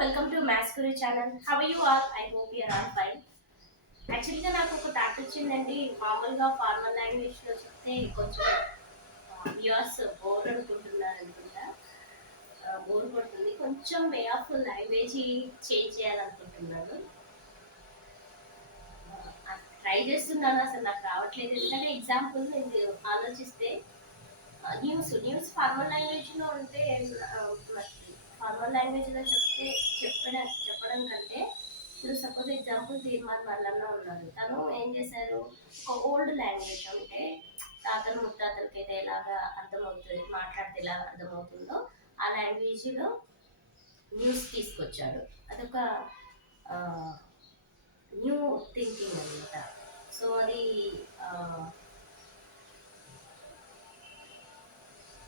Welcome to maths Guru channel. How are you all? I hope you are all fine. యాక్చువల్గా నాకు ఒక thought వచ్చిందండి. మామూలుగా ఫార్మల్ లాంగ్వేజ్లో చెప్తే కొంచెం వ్యూవర్స్ బోర్ అనుకుంటున్నారు అనుకుంటా. బోర్ కొడుతుంది. కొంచెం వే ఆఫ్ లాంగ్వేజ్ చేంజ్ చేయాలనుకుంటున్నాను. ట్రై చేస్తున్నాను, అసలు నాకు రావట్లేదు. ఎందుకంటే ఎగ్జాంపుల్ నేను ఆలోచిస్తే న్యూస్ ఫార్మల్ లాంగ్వేజ్లో ఉంటే ఫార్మల్ లాంగ్వేజ్లో చెప్పడం కంటే ఇప్పుడు సపోజ్ ఎగ్జాంపుల్ తీర్మాన్ వాళ్ళన్నా ఉన్నారు. తను ఏం చేశారు, ఒక ఓల్డ్ లాంగ్వేజ్ అంటే తాతలు ముత్తాతలకి అయితే ఎలాగా అర్థమవుతుంది, మాట్లాడితే ఎలా అర్థమవుతుందో ఆ లాంగ్వేజ్లో న్యూస్ తీసుకొచ్చాడు. అదొక న్యూ థింకింగ్ అనమాట. సో అది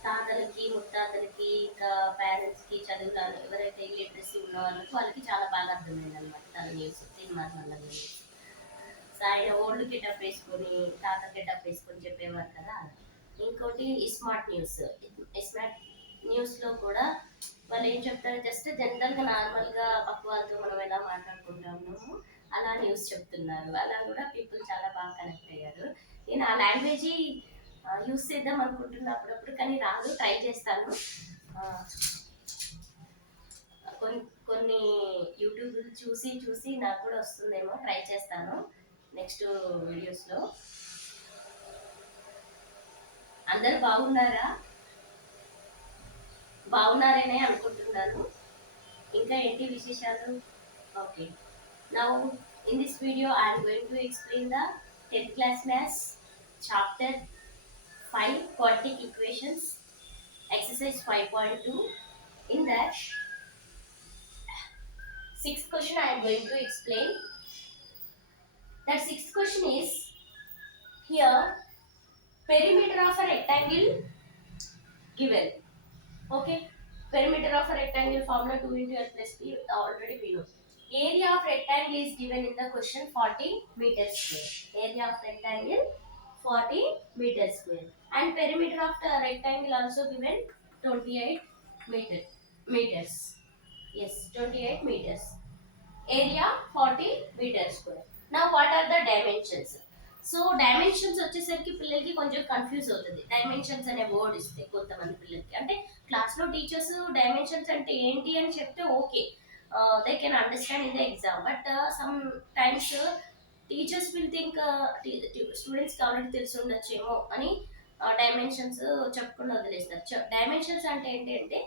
తాతలకి ముత్తాతలకి ఇంకా పేరెంట్స్కి చదువుతారు ఎవరైతే లిటరసీ ఉన్న వాళ్ళకి చాలా బాగా అర్థమైంది అనమాట తన న్యూస్ తీర్మానం వల్ల న్యూస్. సో ఆయన ఓల్డ్ గెటప్ వేసుకొని తాత గెటప్ వేసుకొని చెప్పేవారు కదా. ఇంకోటి స్మార్ట్ న్యూస్లో కూడా వాళ్ళు ఏం చెప్తారు, జస్ట్ జనరల్గా నార్మల్గా పక్క వాళ్ళతో మనం ఎలా మాట్లాడుకుంటాము అలా న్యూస్ చెప్తున్నారు. అలా కూడా పీపుల్ చాలా బాగా కనెక్ట్ అయ్యారు. నేను ఆ లాంగ్వేజ్ యూస్ చేద్దాం అనుకుంటున్నా అప్పుడప్పుడు, కానీ రాదు. ట్రై చేస్తాను. కొన్ని యూట్యూబ్ చూసి నాకు కూడా వస్తుందేమో, ట్రై చేస్తాను నెక్స్ట్ వీడియోస్లో. అందరు బాగున్నారనే అనుకుంటున్నాను. ఇంకా ఏంటి విశేషాలు? Okay, now in this video I am going to explain the 10th class maths chapter 5 quadratic equations exercise 5.2. In that sixth question I am going to explain. That sixth question is, here perimeter of a rectangle given. Okay, perimeter of a rectangle formula 2 into l plus b already we know. Area of rectangle is given in the question 40 meters square. Area of rectangle 40 meters square, and perimeter of the rectangle also given 28 meters. Yes, 28 meters. Area 40 meters square. Now what are the dimensions? So dimensions వచ్చేసరికి పిల్లలకి కొంచెం confuse అవుతుంది. Dimensions అనే word ఇస్తే కొంతమంది పిల్లలకి, అంటే క్లాస్లో టీచర్స్ డైమెన్షన్స్ అంటే ఏంటి అని చెప్తే okay, they can understand in the exam, but sometimes teachers will think students కి ఆల్రెడీ తెలిసి ఉండొచ్చేమో అని డైమెన్షన్స్ చెప్పకుండా వదిలేస్తారు. డైమెన్షన్స్ అంటే ఏంటి అంటే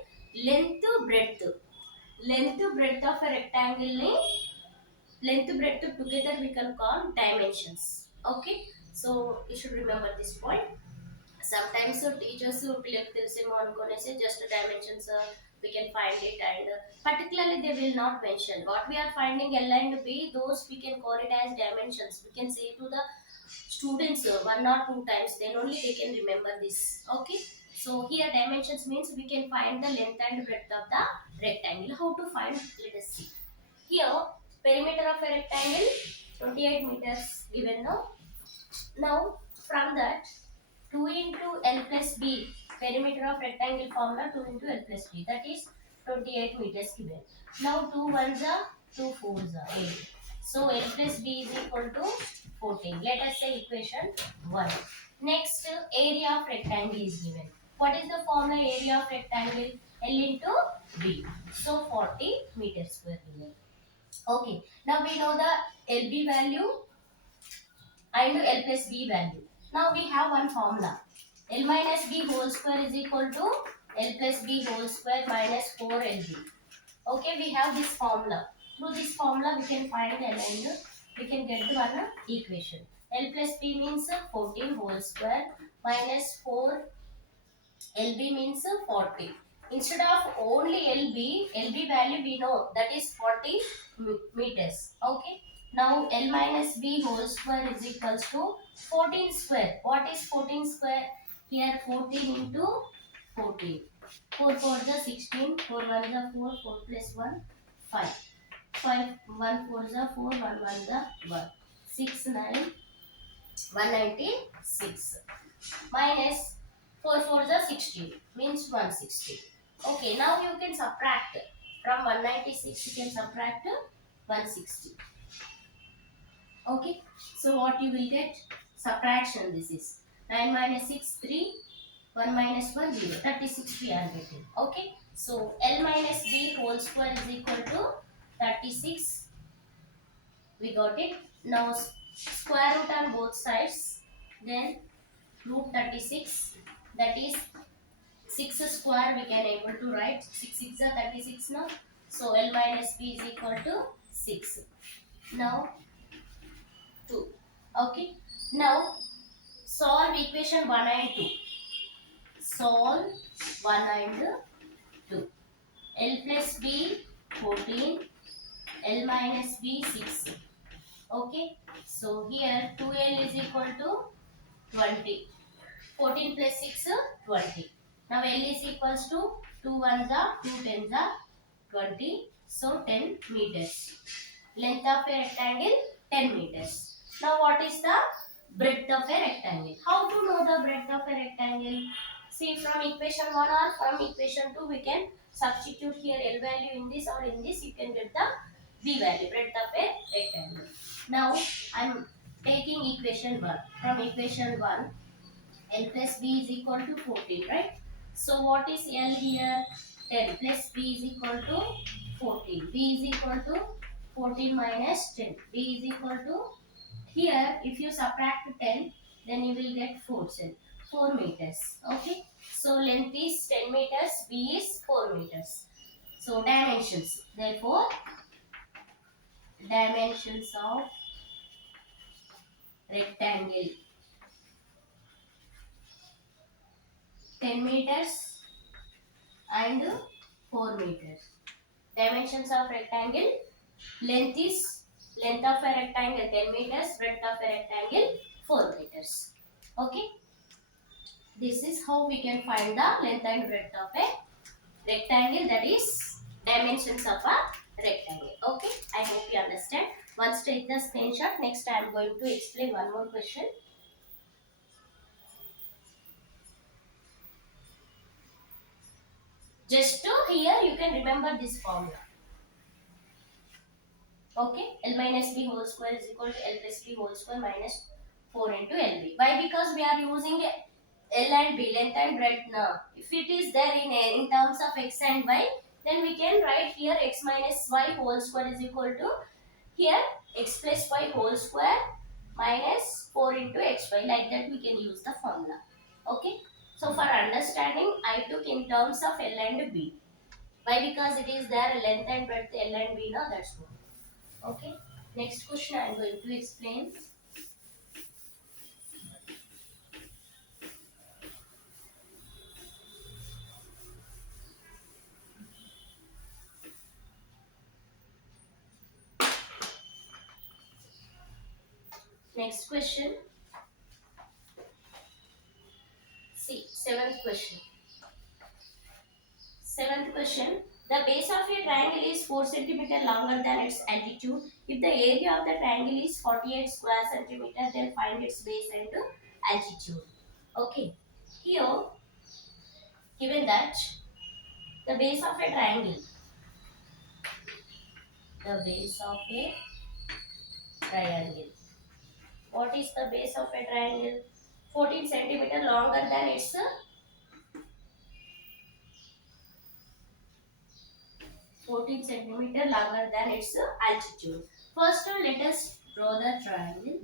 length breadth of a rectangle ని length breadth together we can call dimensions. Okay, so you should remember this point. Sometimes teachers పిల్లలకు తెలిసేమో అనుకునేసి just dimensions we can find it, and particularly they will not mention what we are finding L and B, those we can call it as dimensions. We can say to the students one or two times, then only they can remember this. Okay, so here dimensions means we can find the length and breadth of the rectangle. How to find? Let us see. Here perimeter of a rectangle 28 meters given now. Now from that 2 into L plus B, perimeter of rectangle formula 2 into L plus B, that is 28 meters given. Now 2 ones are 2 fours are 8. So L plus B is equal to 14. Let us say equation 1. Next area of rectangle is given. What is the formula area of rectangle? L into B. So 40 meters square given. Okay, now we know the LB value and L plus B value. Now we have one formula. L minus B whole square is equal to L plus B whole square minus 4LB. Okay, we have this formula. Through this formula we can find L and we can get one equation. L plus B means 14 whole square minus 4 LB means 40. Instead of only LB value we know that is 40 meters. Okay, now L minus B whole square is equals to 14 square. What is 14 square? Here 14 into 14. 4 4 is 16, 4 1 is 4, 4 plus 1 5. 5 1 4 is 4, 1 1 is 1. 6 9 196 minus 4 4 is 16 means 160. Okay, now you can subtract From 196 you can subtract 160. Okay, so what you will get? Subtraction, this is 9 minus 6, 3, 1 minus 1, 0. 36 we are getting. Okay, so L minus B whole square is equal to 36. We got it. Now square root on both sides. Then root 36. That is 6 square we can able to write. 6 6 are 36 now. So L minus B is equal to 6. Now 2. Okay. Now solve equation 1 and 2. Solve 1 and 2. L plus B 14. L minus B 6. Okay. So here 2L is equal to 20. 14 plus 6 20. Now L is equals to 2 ones are 2 tens are 20. So 10 meters. Length of a rectangle 10 meters. Now what is the breadth of a rectangle? How to know the breadth of a rectangle? See, from equation 1 or from equation 2 we can substitute here L value in this or in this, you can get the B value, breadth of a rectangle. Now I am taking equation 1. From equation 1 L plus B is equal to 14, right? So what is L here? 10 plus B is equal to 14. B is equal to 14 minus 10. B is equal to, here if you subtract 10, then you will get 4 meters. Okay. So length is 10 meters, B is 4 meters. So dimensions. Therefore, dimensions of rectangle 10 meters and 4 meters. Dimensions of rectangle, length is, length of a rectangle 10 meters, breadth of a rectangle 4 meters. Okay, this is how we can find the length and breadth of a rectangle, that is dimensions of a rectangle. Okay, I hope you understand. Once take the screenshot. Next I am going to explain one more question. Just to here you can remember this formula. Okay, L minus B whole square is equal to L plus B whole square minus 4 into LB. Why? Because we are using L and B, length and breadth now. If it is there in terms of x and y, then we can write here x minus y whole square is equal to, here x plus y whole square minus 4 into xy. Like that we can use the formula. Okay. So for understanding, I took in terms of L and B. Why? Because it is there length and breadth L and B now, that's why. Okay. Next question I am going to explain. Next question. See, seventh question. Seventh question. The base of a triangle is 4 centimeter longer than its altitude. If the area of the triangle is 48 square centimeter, then find its base and altitude. Okay. Here, given that the base of a triangle, the base of a triangle. What is the base of a triangle? 14 centimeter longer than its 14 centimeter longer than its altitude. First, let us draw the triangle.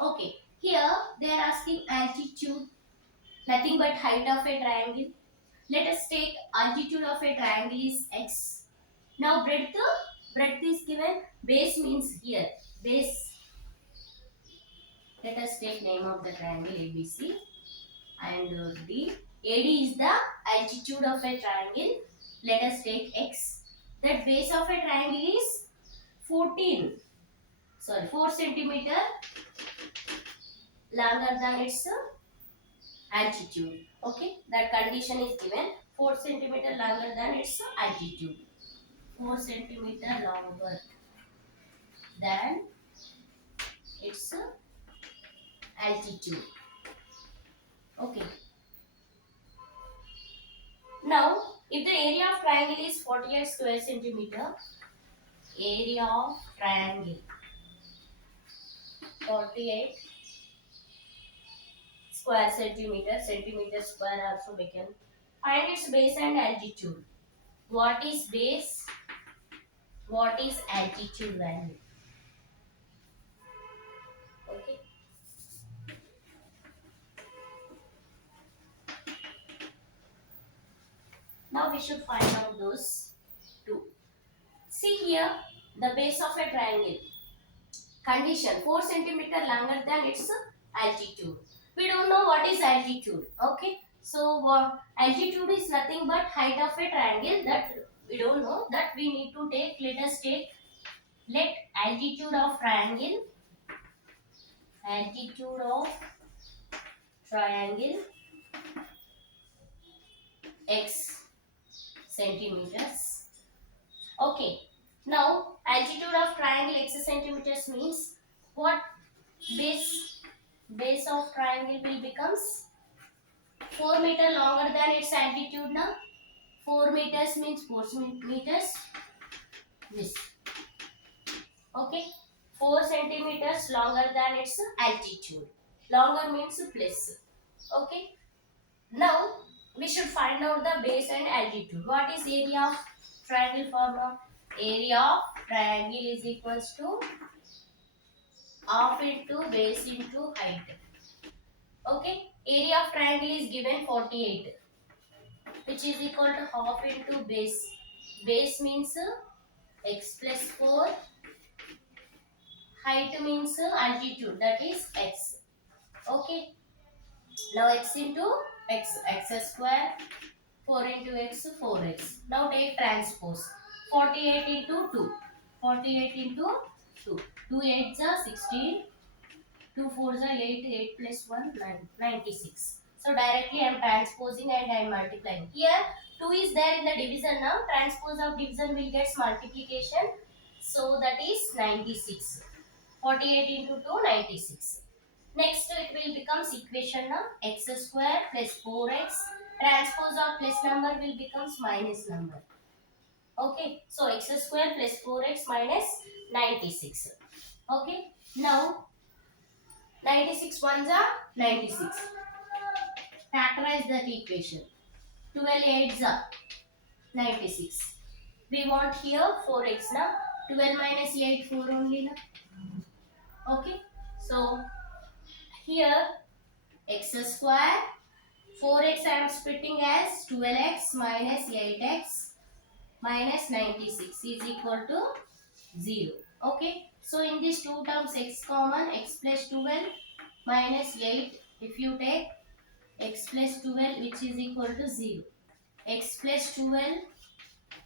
Okay, here they are asking altitude, nothing but height of a triangle. Let us take altitude of a triangle is x. Now breadth is given. Base means here base. Let us take name of the triangle ABC and D. AD is the altitude of a triangle. Let us take x. That base of a triangle is 4 centimeter longer than its altitude. Okay, that condition is given. 4 centimeter longer than its altitude. 4 centimeter longer than its altitude. Okay. Now If the area of triangle is 48 square centimeter, area of triangle 48 square centimeter, centimeter square also we can find its base and altitude. What is base? What is altitude value? Okay. Now we should find out those two. See here, the base of a triangle. Condition 4 centimeter longer than its altitude. We don't know what is altitude. Okay. So altitude is nothing but height of a triangle, that we don't know, that we need to take. Let us take, let altitude of triangle, altitude of triangle x centimeters. Okay. Now altitude of triangle x centimeters means what? Base of triangle will becomes 4 meter longer than its altitude now. 4 meters means 4 meters. This. Okay. 4 centimeters longer than its altitude. Longer means plus. Okay. Now we should find out the base and altitude. What is area of triangle formula? Area of triangle is equals to half into base into height. Okay. Area of triangle is given 48, which is equal to half into base. Base means x plus 4, height means altitude, that is x. Okay. Now x into x square, 4 into x, 4x. Now take transpose. 48 into 2. 48 into 2. 2 8s are 16. 2 4s are 8. 8 plus 1, 9. 96. So directly I am transposing and I am multiplying. Here 2 is there in the division now. Transpose of division will get multiplication. So that is 96. 48 into 2, 96. Next it will becomes equation now. X square plus 4x. Transpose of plus number will becomes minus number. Okay. So x square plus 4x minus 96. Okay. Now 96 ones are 96. Factorize that equation. 12 8s are 96. We want here 4x now. 12 minus 8, 4 only now. Okay. So here x square, 4x I am splitting as 12x minus 8x minus 96 is equal to 0. Okay. So in these two terms x common, x plus 12 minus 8, if you take x plus 12, which is equal to 0. X plus 12,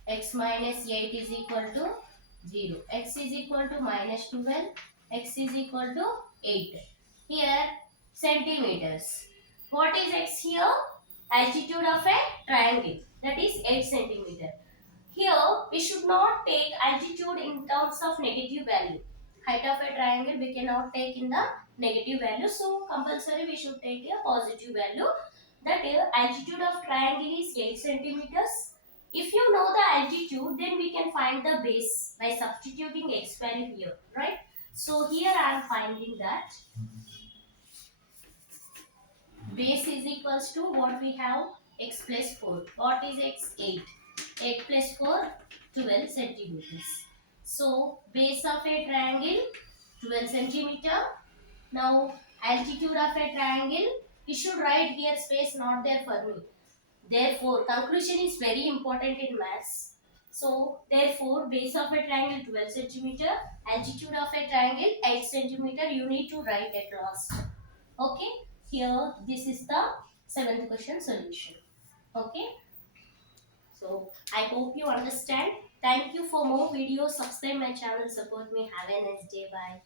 x minus 8 is equal to 0. X is equal to minus 12, x is equal to 8. Here centimeters. What is x here? Altitude of a triangle, that is 8 centimeter. Here we should not take altitude in terms of negative value. Height of a triangle we cannot take in the negative value. So compulsory we should take a positive value. That altitude of triangle is 8 centimeters. If you know the altitude, then we can find the base by substituting x value here, right? So here I am finding that base is equals to what we have, x plus 4. What is x? 8. 8 plus 4, 12 centimeters. So base of a triangle 12 centimeter. Now altitude of a triangle, you should write here space not there for me. Therefore conclusion is very important in maths. So therefore base of a triangle 12 centimeter, altitude of a triangle 8 centimeter, you need to write at last. Okay. Here this is the 7th question solution. Okay. So I hope you understand. Thank you for more videos. Subscribe my channel. Support me. Have a nice day. Bye.